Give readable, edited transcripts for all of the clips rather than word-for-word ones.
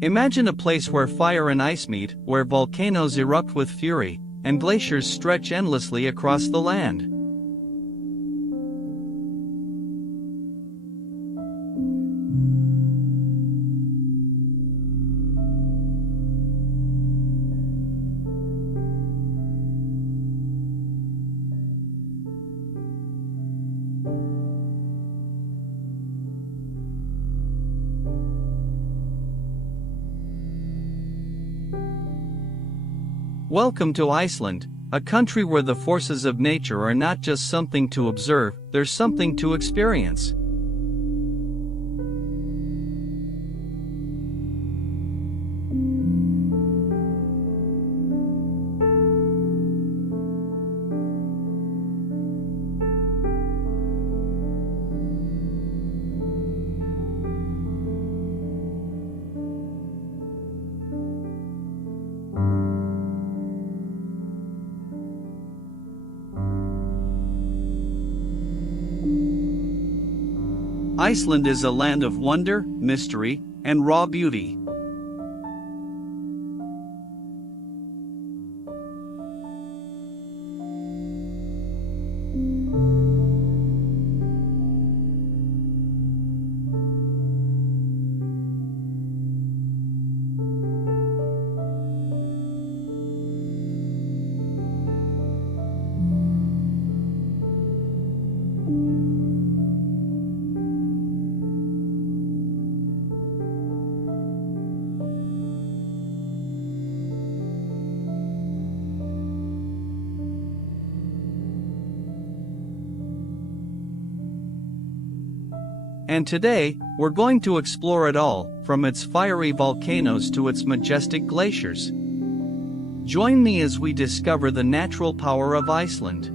Imagine a place where fire and ice meet, where volcanoes erupt with fury, and glaciers stretch endlessly across the land. Welcome to Iceland, a country where the forces of nature are not just something to observe, they're something to experience. Iceland is a land of wonder, mystery, and raw beauty. And today, we're going to explore it all, from its fiery volcanoes to its majestic glaciers. Join me as we discover the natural power of Iceland.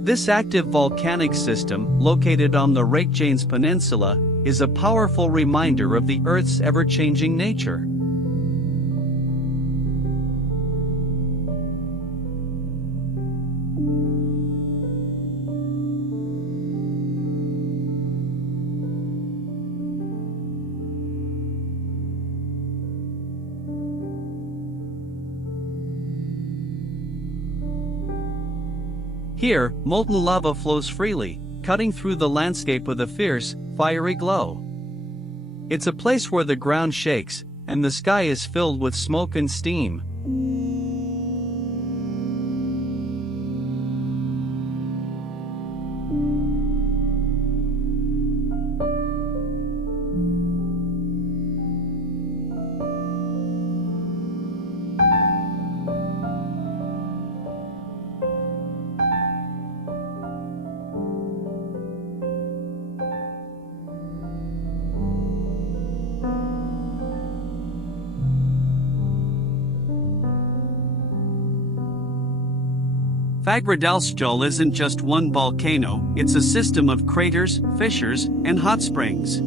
This active volcanic system, located on the Reykjanes Peninsula, is a powerful reminder of the Earth's ever-changing nature. Here, molten lava flows freely, cutting through the landscape with a fierce, fiery glow. It's a place where the ground shakes, and the sky is filled with smoke and steam. Fagradalsfjall isn't just one volcano, it's a system of craters, fissures, and hot springs.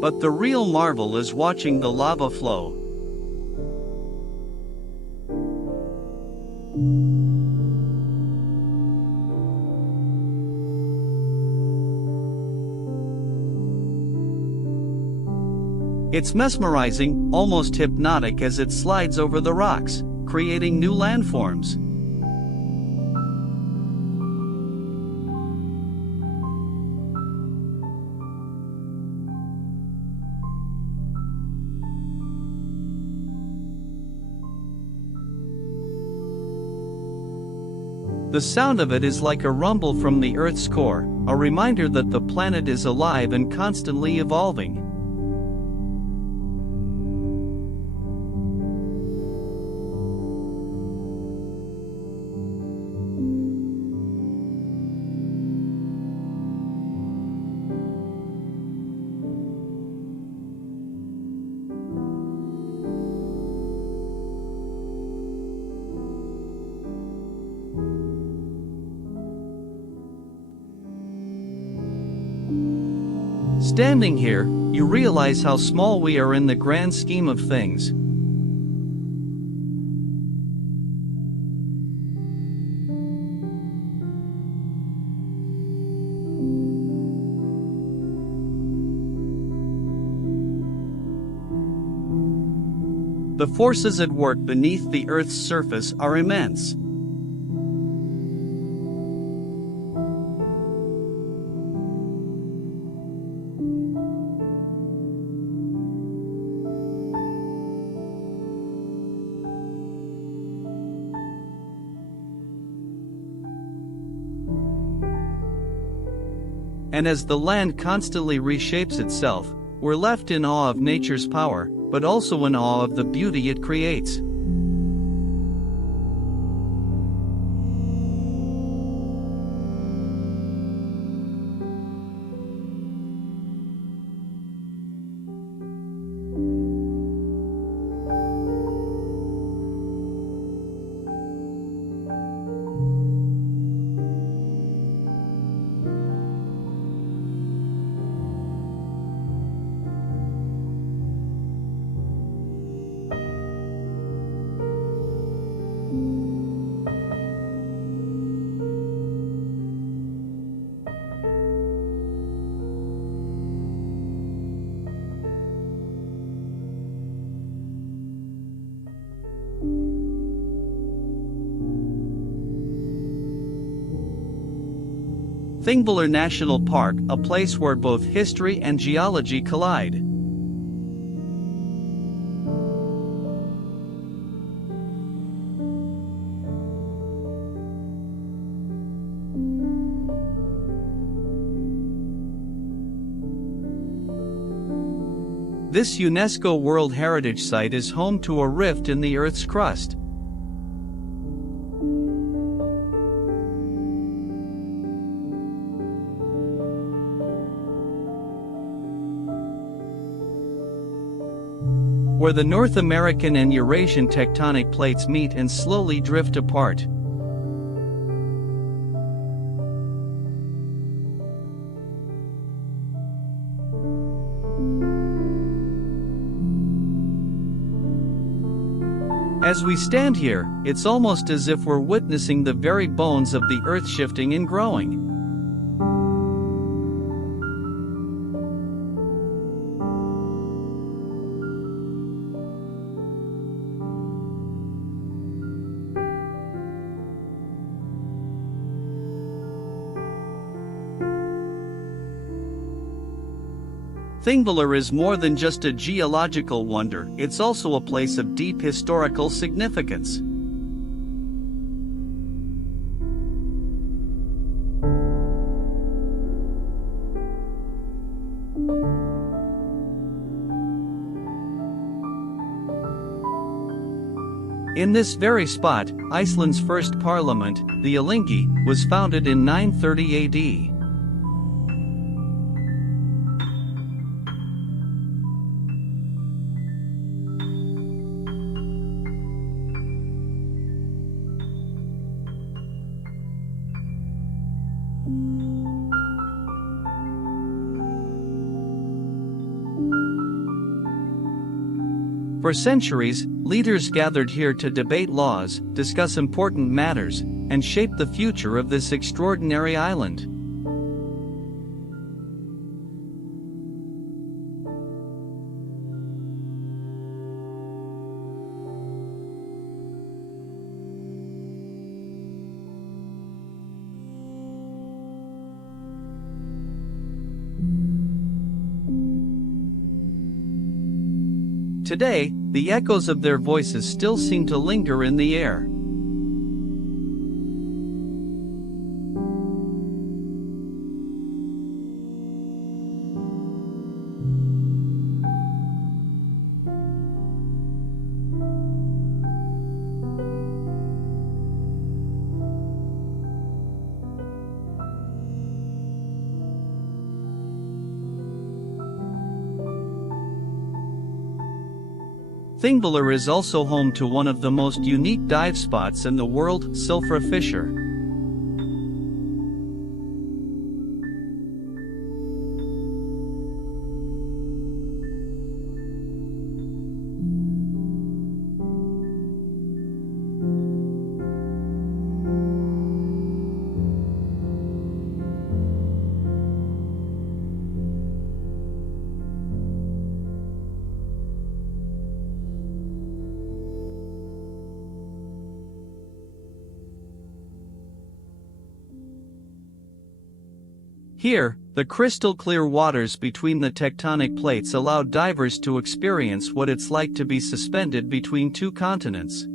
But the real marvel is watching the lava flow. It's mesmerizing, almost hypnotic as it slides over the rocks, creating new landforms. The sound of it is like a rumble from the Earth's core, a reminder that the planet is alive and constantly evolving. Standing here, you realize how small we are in the grand scheme of things. The forces at work beneath the Earth's surface are immense. And as the land constantly reshapes itself, we're left in awe of nature's power, but also in awe of the beauty it creates. Thingvellir National Park, a place where both history and geology collide. This UNESCO World Heritage Site is home to a rift in the Earth's crust. Where the North American and Eurasian tectonic plates meet and slowly drift apart. As we stand here, it's almost as if we're witnessing the very bones of the Earth shifting and growing. Thingvellir is more than just a geological wonder, it's also a place of deep historical significance. In this very spot, Iceland's first parliament, the Alþingi, was founded in 930 AD. For centuries, leaders gathered here to debate laws, discuss important matters, and shape the future of this extraordinary island. Today, the echoes of their voices still seem to linger in the air. Thingvellir is also home to one of the most unique dive spots in the world, Silfra Fissure. Here, the crystal-clear waters between the tectonic plates allow divers to experience what it's like to be suspended between two continents.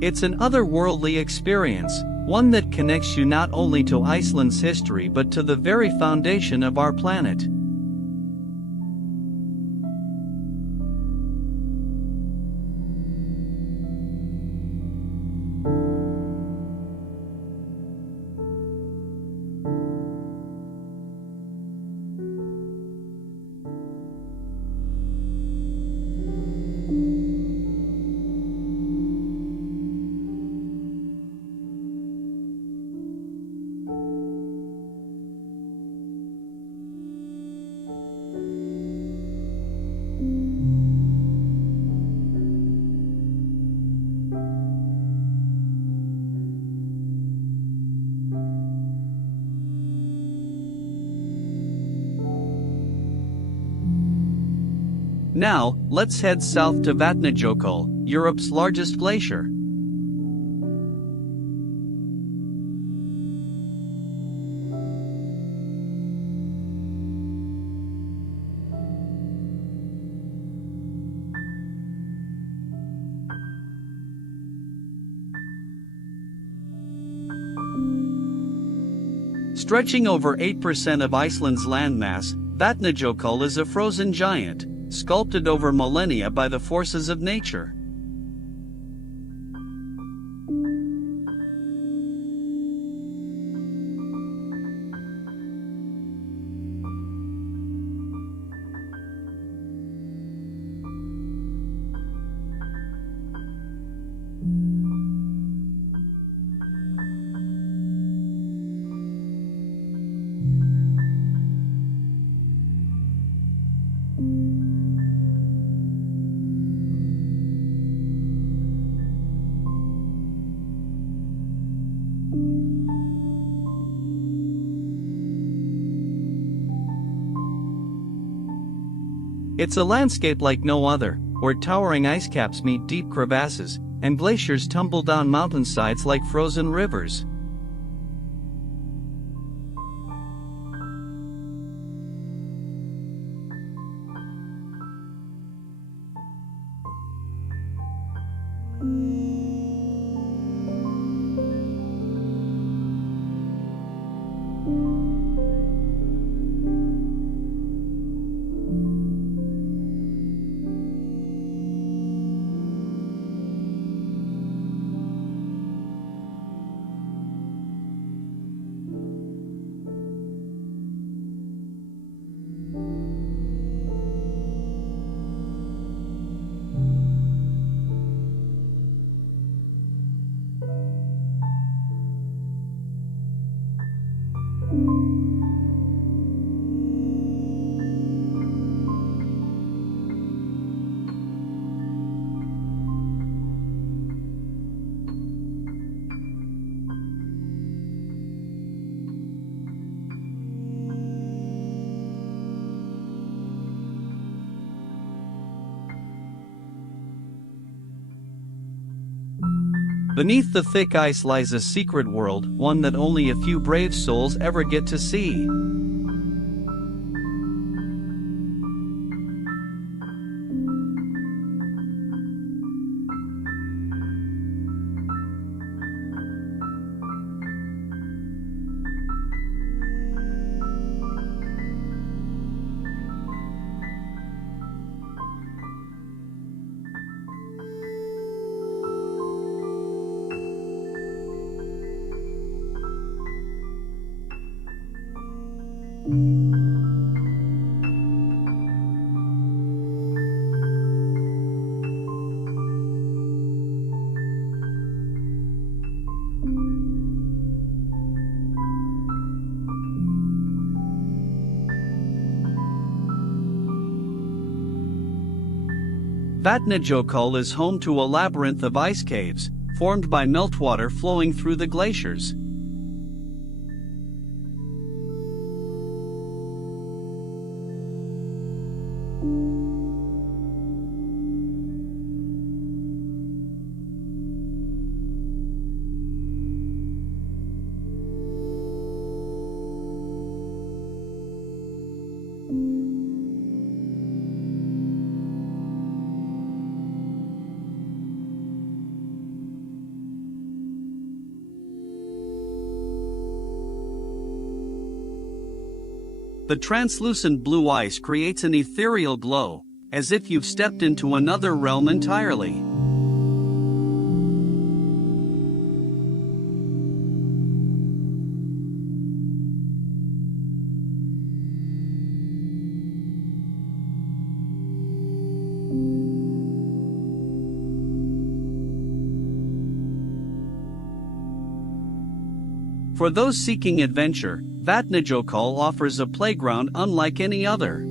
It's an otherworldly experience, one that connects you not only to Iceland's history but to the very foundation of our planet. Now, let's head south to Vatnajökull, Europe's largest glacier. Stretching over 8% of Iceland's landmass, Vatnajökull is a frozen giant, sculpted over millennia by the forces of nature. It's a landscape like no other, where towering ice caps meet deep crevasses, and glaciers tumble down mountainsides like frozen rivers. Beneath the thick ice lies a secret world, one that only a few brave souls ever get to see. Vatnajökull is home to a labyrinth of ice caves, formed by meltwater flowing through the glaciers. The translucent blue ice creates an ethereal glow, as if you've stepped into another realm entirely. For those seeking adventure, Vatnajökull offers a playground unlike any other.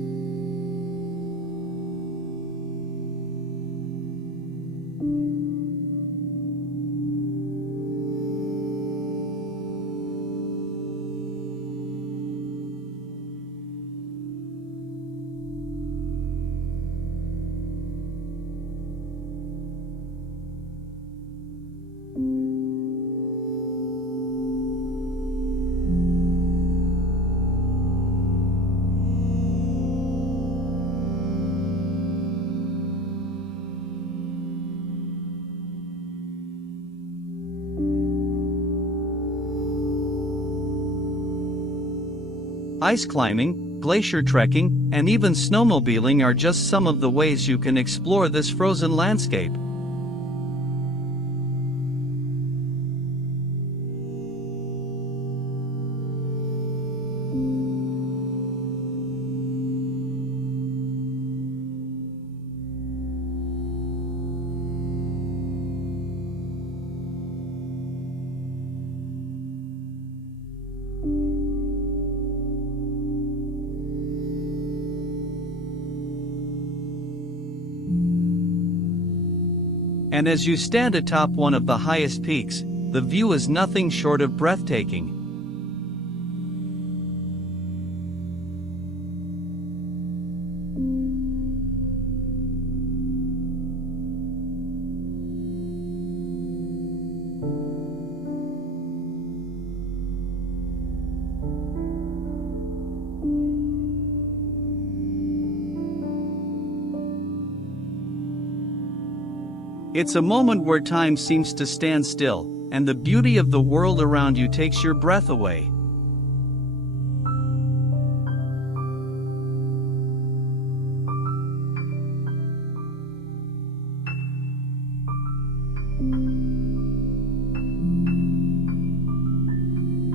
Ice climbing, glacier trekking, and even snowmobiling are just some of the ways you can explore this frozen landscape. And as you stand atop one of the highest peaks, the view is nothing short of breathtaking. It's a moment where time seems to stand still, and the beauty of the world around you takes your breath away.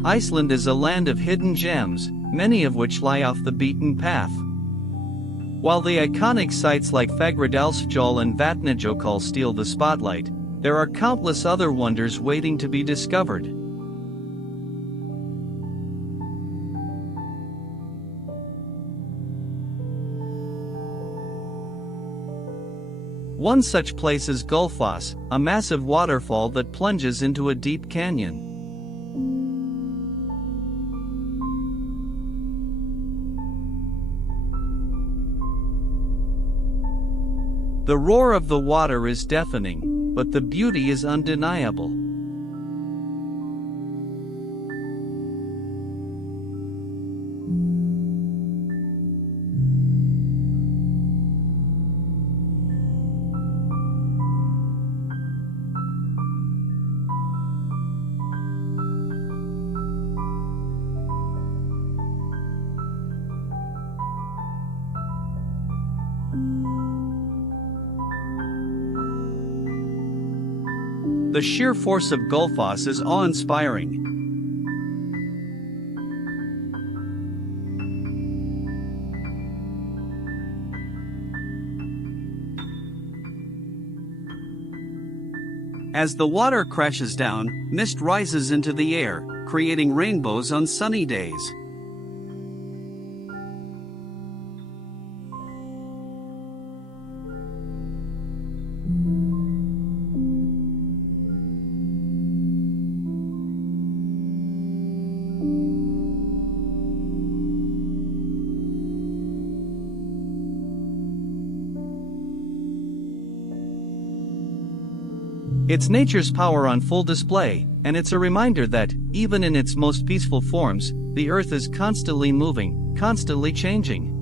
Iceland is a land of hidden gems, many of which lie off the beaten path. While the iconic sites like Fagradalsfjall and Vatnajökull steal the spotlight, there are countless other wonders waiting to be discovered. One such place is Skógafoss, a massive waterfall that plunges into a deep canyon. The roar of the water is deafening, but the beauty is undeniable. The sheer force of Skógafoss is awe-inspiring. As the water crashes down, mist rises into the air, creating rainbows on sunny days. It's nature's power on full display, and it's a reminder that, even in its most peaceful forms, the earth is constantly moving, constantly changing.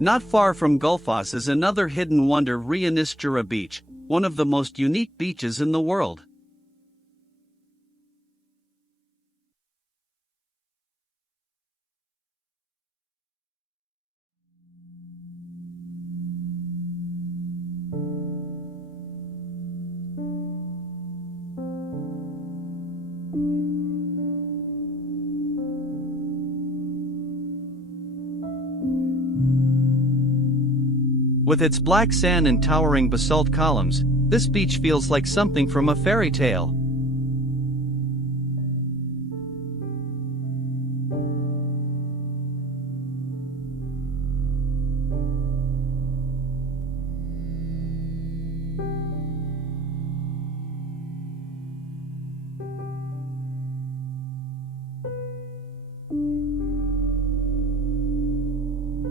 Not far from Skógafoss is another hidden wonder, Rianisjura Beach, one of the most unique beaches in the world. With its black sand and towering basalt columns, this beach feels like something from a fairy tale.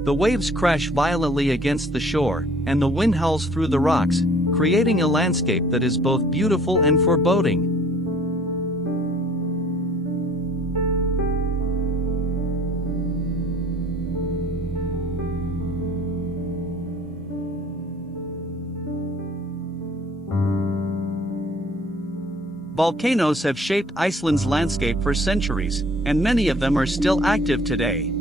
The waves crash violently against the shore, and the wind howls through the rocks, creating a landscape that is both beautiful and foreboding. Volcanoes have shaped Iceland's landscape for centuries, and many of them are still active today.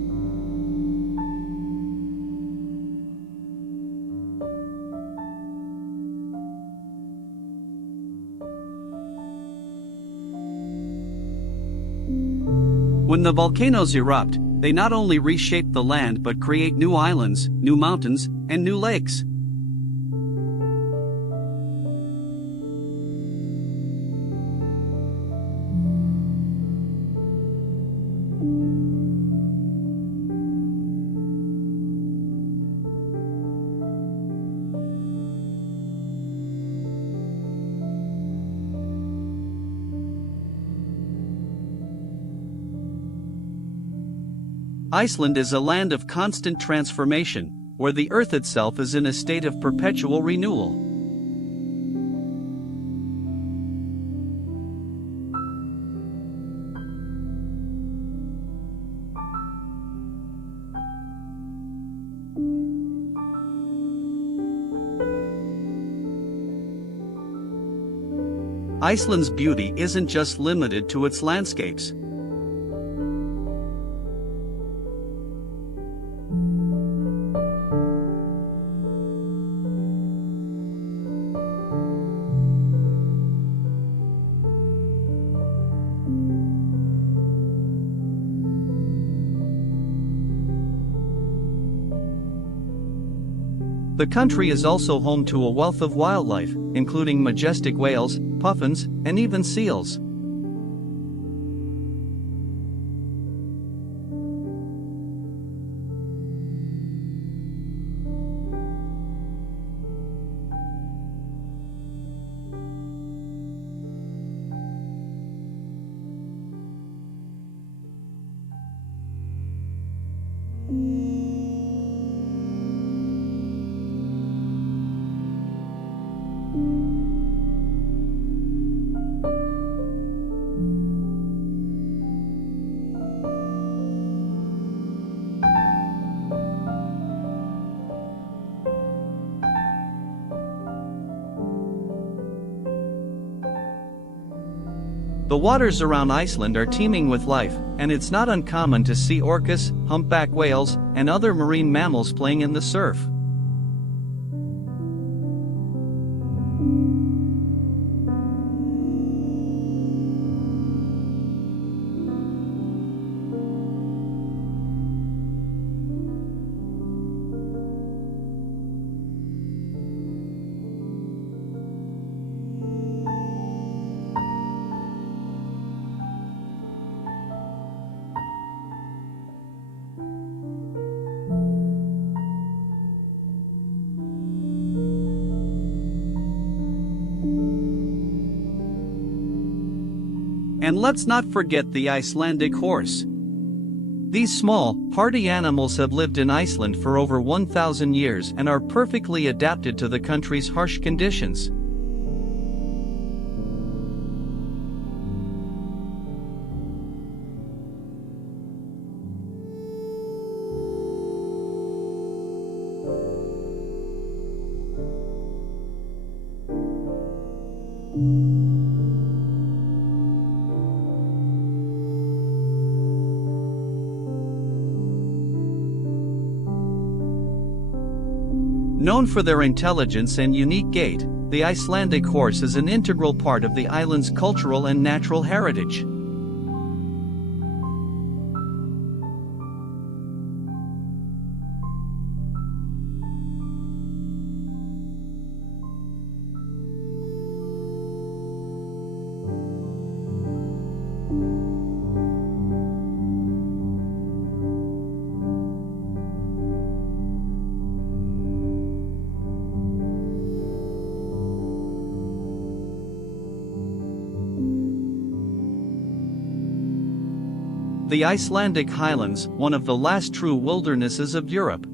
When the volcanoes erupt, they not only reshape the land but create new islands, new mountains, and new lakes. Iceland is a land of constant transformation, where the earth itself is in a state of perpetual renewal. Iceland's beauty isn't just limited to its landscapes. The country is also home to a wealth of wildlife, including majestic whales, puffins, and even seals. The waters around Iceland are teeming with life, and it's not uncommon to see orcas, humpback whales, and other marine mammals playing in the surf. And let's not forget the Icelandic horse. These small, hardy animals have lived in Iceland for over 1,000 years and are perfectly adapted to the country's harsh conditions. Known for their intelligence and unique gait, the Icelandic horse is an integral part of the island's cultural and natural heritage. The Icelandic highlands, one of the last true wildernesses of Europe.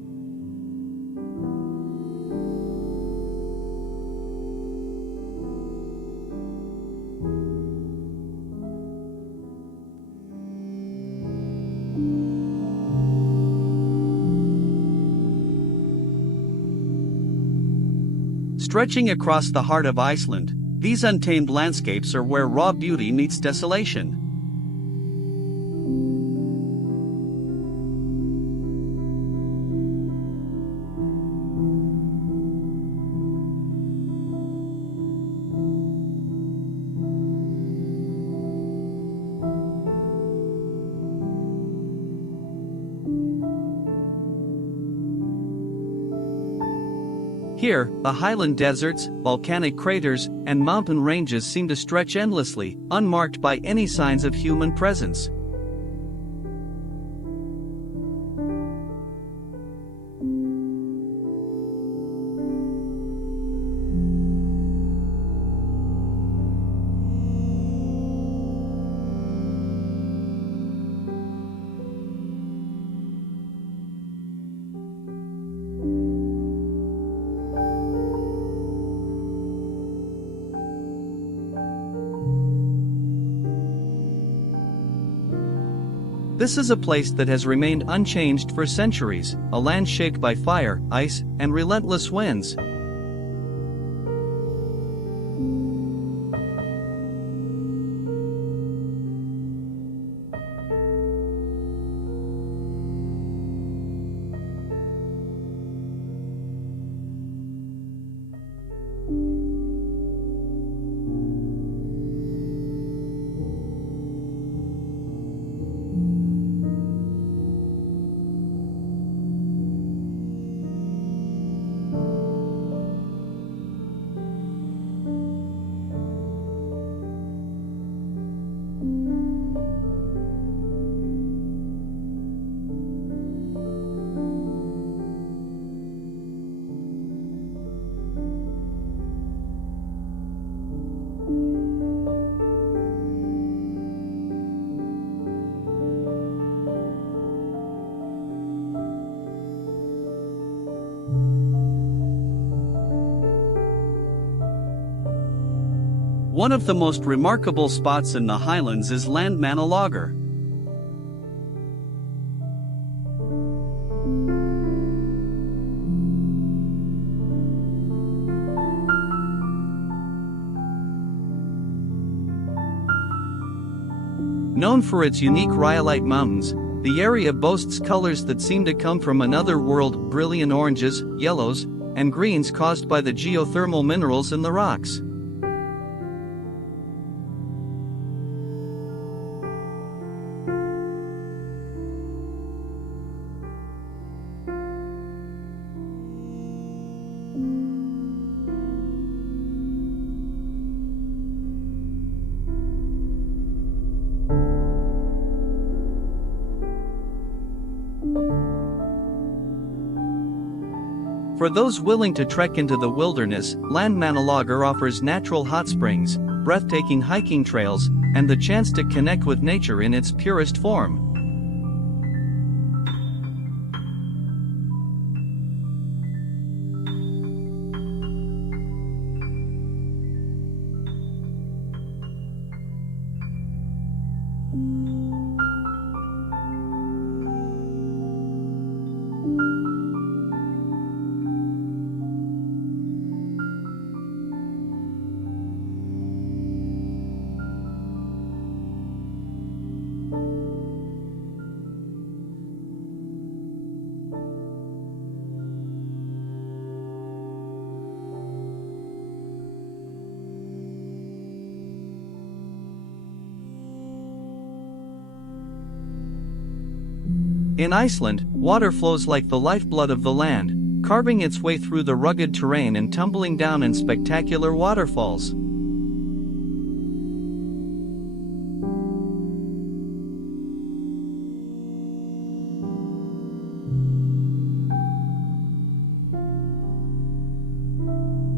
Stretching across the heart of Iceland, these untamed landscapes are where raw beauty meets desolation. Here, the highland deserts, volcanic craters, and mountain ranges seem to stretch endlessly, unmarked by any signs of human presence. This is a place that has remained unchanged for centuries, a land shaped by fire, ice, and relentless winds. One of the most remarkable spots in the highlands is Landmannalaugar. Known for its unique rhyolite mountains, the area boasts colors that seem to come from another world: brilliant oranges, yellows, and greens caused by the geothermal minerals in the rocks. For those willing to trek into the wilderness, Landmannalaugar offers natural hot springs, breathtaking hiking trails, and the chance to connect with nature in its purest form. In Iceland, water flows like the lifeblood of the land, carving its way through the rugged terrain and tumbling down in spectacular waterfalls.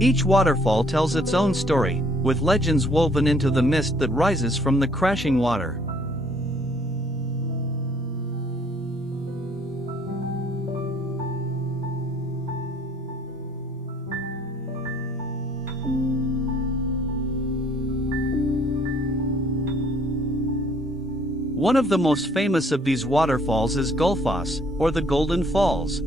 Each waterfall tells its own story, with legends woven into the mist that rises from the crashing water. One of the most famous of these waterfalls is Skógafoss, or the Golden Falls.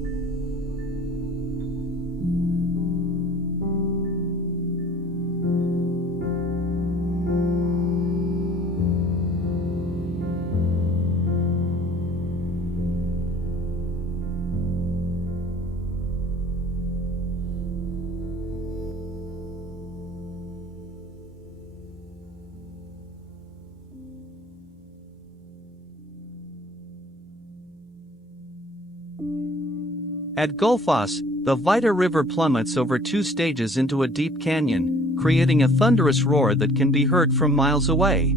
At Skógafoss, the Vita River plummets over 2 stages into a deep canyon, creating a thunderous roar that can be heard from miles away.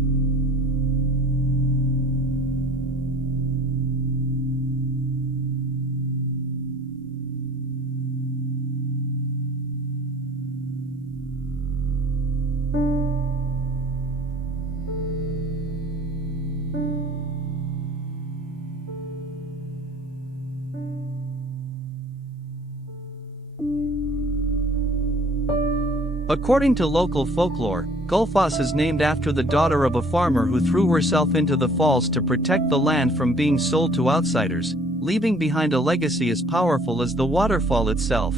According to local folklore, Skógafoss is named after the daughter of a farmer who threw herself into the falls to protect the land from being sold to outsiders, leaving behind a legacy as powerful as the waterfall itself.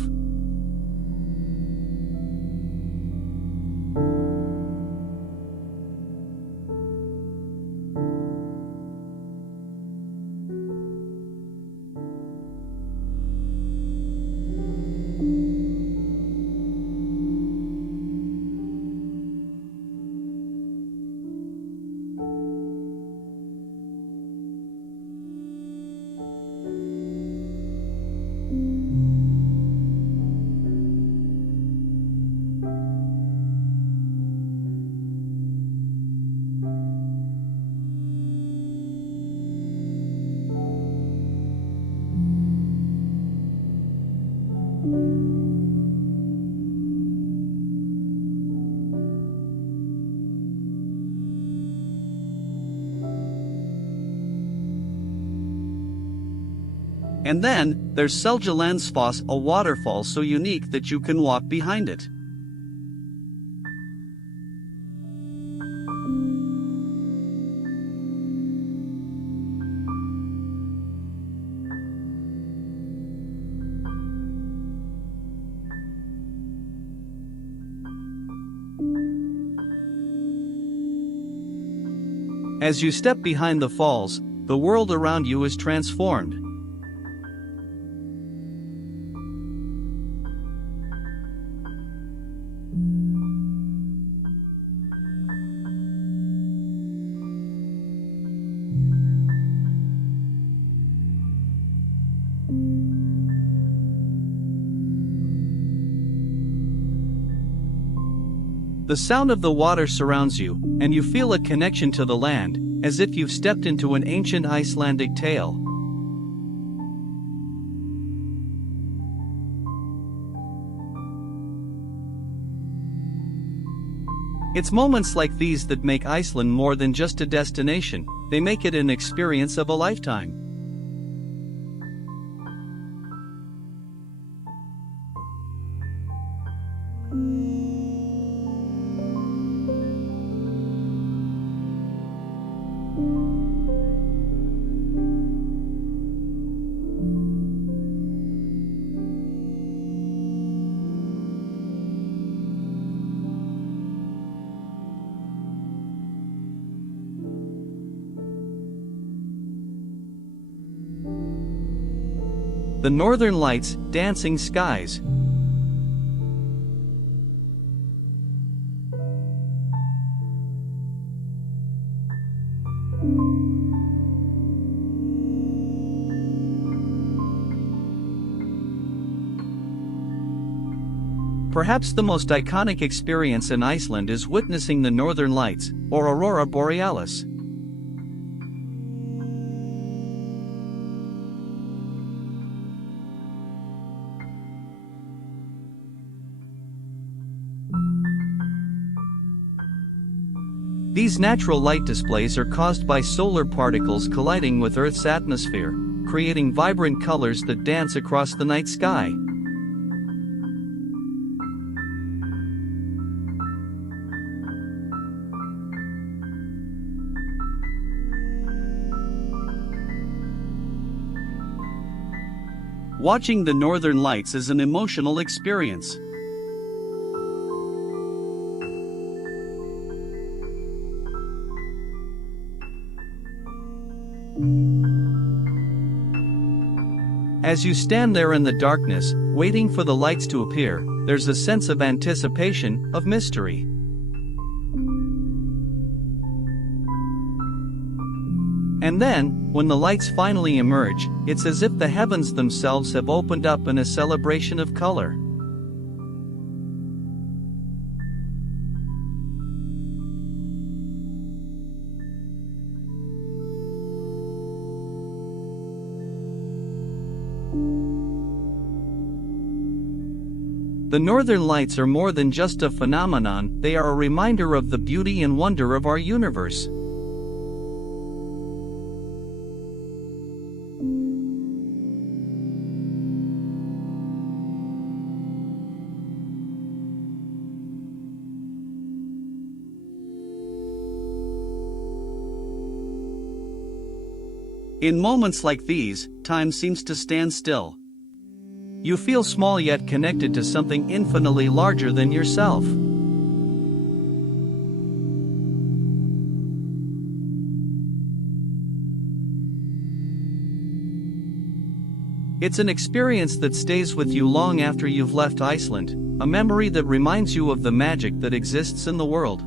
And then, there's Seljalandsfoss, a waterfall so unique that you can walk behind it. As you step behind the falls, the world around you is transformed. The sound of the water surrounds you, and you feel a connection to the land, as if you've stepped into an ancient Icelandic tale. It's moments like these that make Iceland more than just a destination, they make it an experience of a lifetime. The northern lights, dancing skies. Perhaps the most iconic experience in Iceland is witnessing the northern lights, or aurora borealis. These natural light displays are caused by solar particles colliding with Earth's atmosphere, creating vibrant colors that dance across the night sky. Watching the northern lights is an emotional experience. As you stand there in the darkness, waiting for the lights to appear, there's a sense of anticipation, of mystery. And then, when the lights finally emerge, it's as if the heavens themselves have opened up in a celebration of color. The northern lights are more than just a phenomenon, they are a reminder of the beauty and wonder of our universe. In moments like these, time seems to stand still. You feel small yet connected to something infinitely larger than yourself. It's an experience that stays with you long after you've left Iceland, a memory that reminds you of the magic that exists in the world.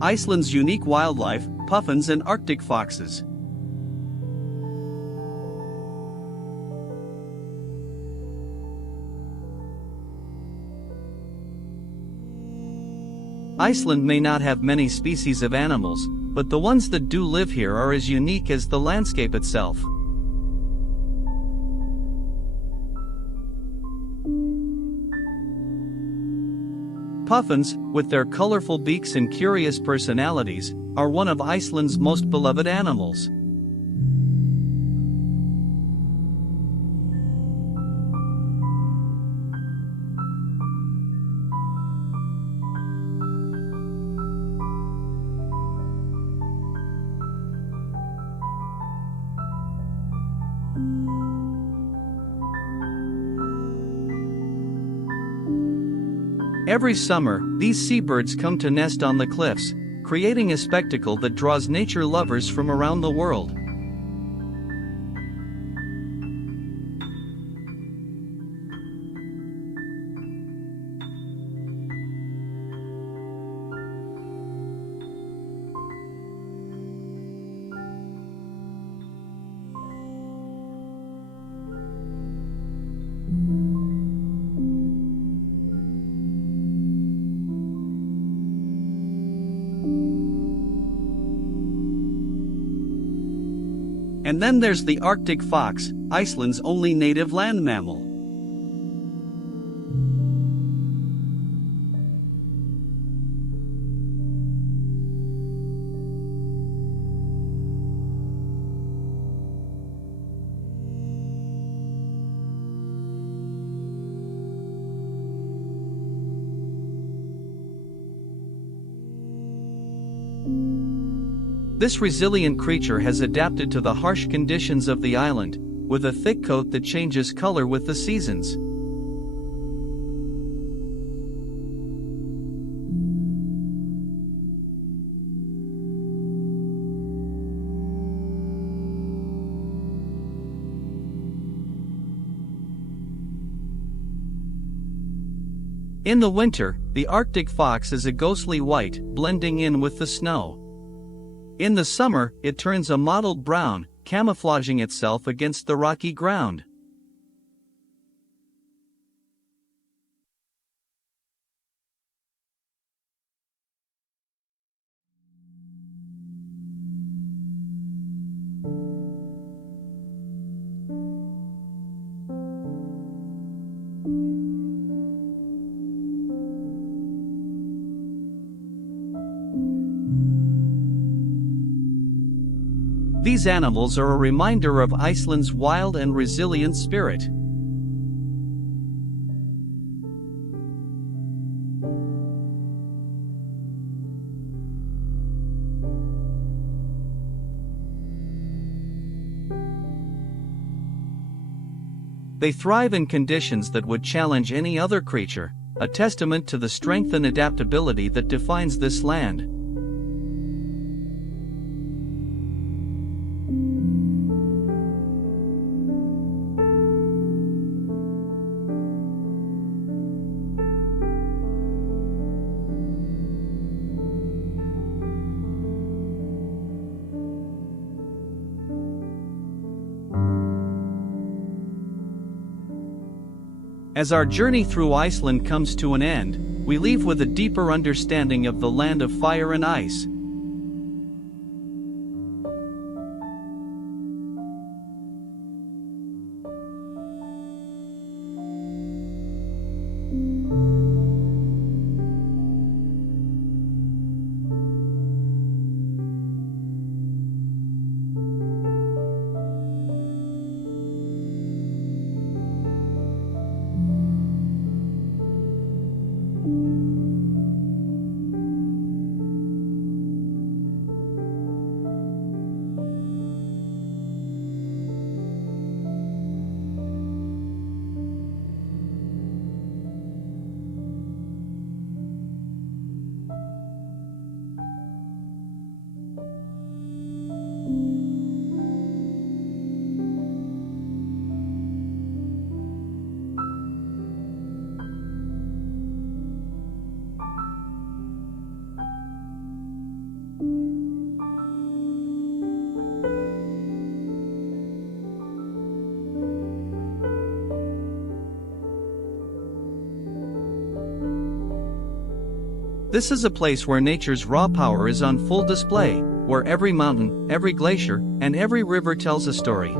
Iceland's unique wildlife, puffins and Arctic foxes. Iceland may not have many species of animals, but the ones that do live here are as unique as the landscape itself. Puffins, with their colorful beaks and curious personalities, are one of Iceland's most beloved animals. Every summer, these seabirds come to nest on the cliffs, creating a spectacle that draws nature lovers from around the world. And then there's the Arctic fox, Iceland's only native land mammal. This resilient creature has adapted to the harsh conditions of the island, with a thick coat that changes color with the seasons. In the winter, the Arctic fox is a ghostly white, blending in with the snow. In the summer, it turns a mottled brown, camouflaging itself against the rocky ground. These animals are a reminder of Iceland's wild and resilient spirit. They thrive in conditions that would challenge any other creature, a testament to the strength and adaptability that defines this land. As our journey through Iceland comes to an end, we leave with a deeper understanding of the land of fire and ice. This is a place where nature's raw power is on full display, where every mountain, every glacier, and every river tells a story.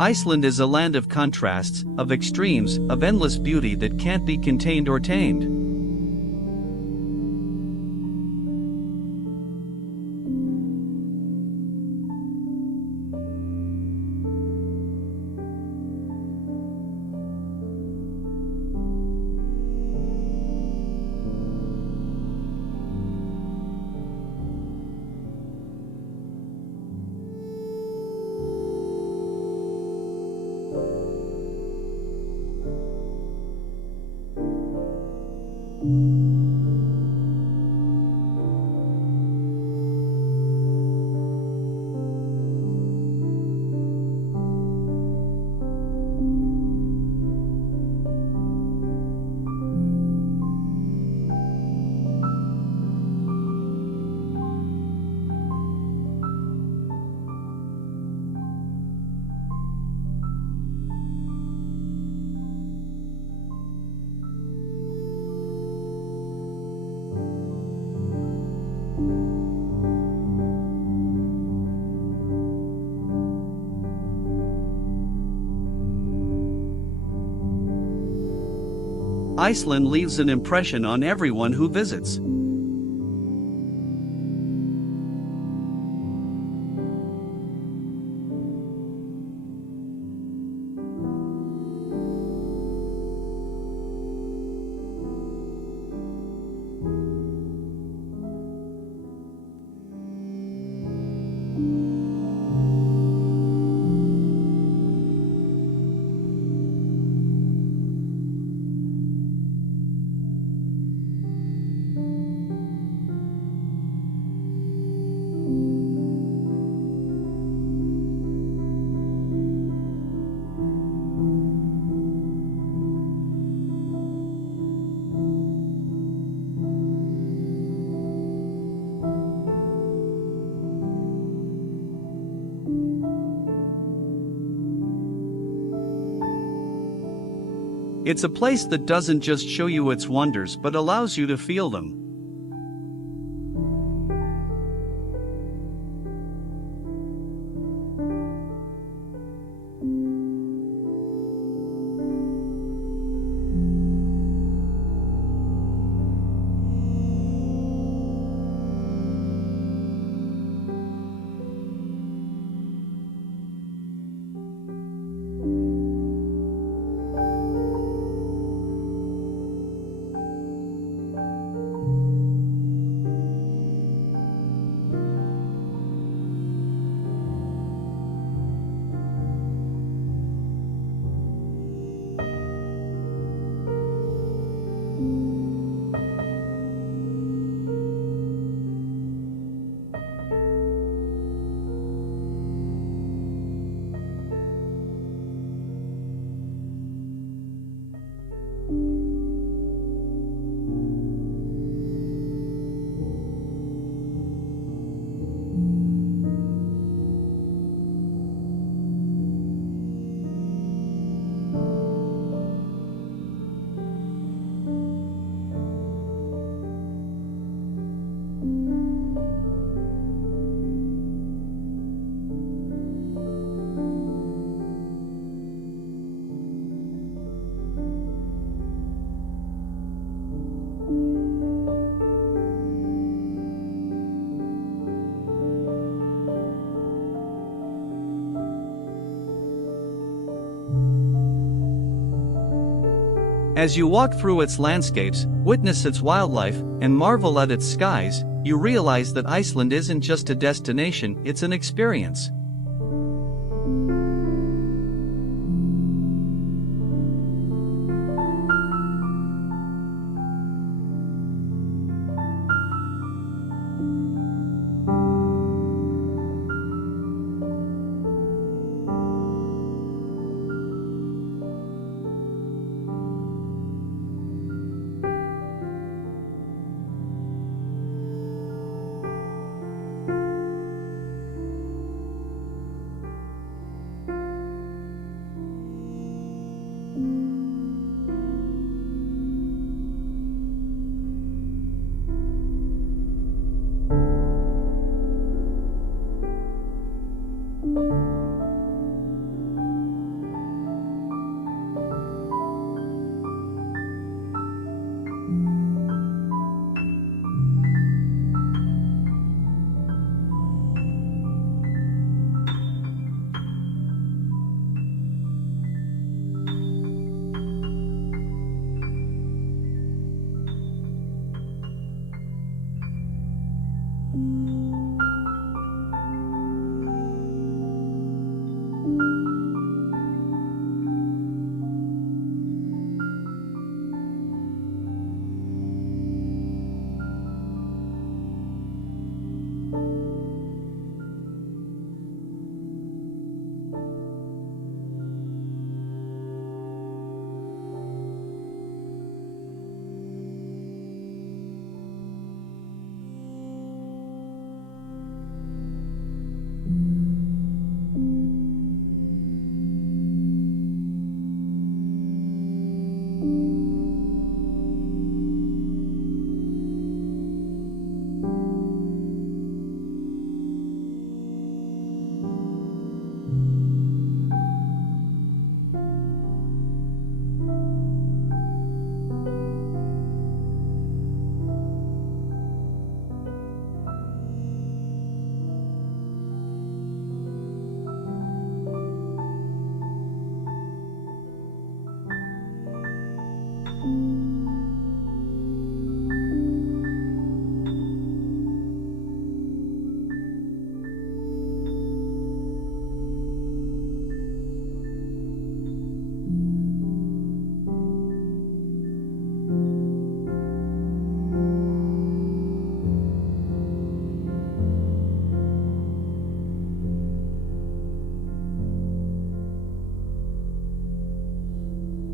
Iceland is a land of contrasts, of extremes, of endless beauty that can't be contained or tamed. Iceland leaves an impression on everyone who visits. It's a place that doesn't just show you its wonders but allows you to feel them. As you walk through its landscapes, witness its wildlife, and marvel at its skies, you realize that Iceland isn't just a destination, it's an experience.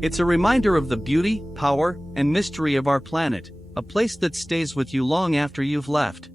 It's a reminder of the beauty, power, and mystery of our planet, a place that stays with you long after you've left.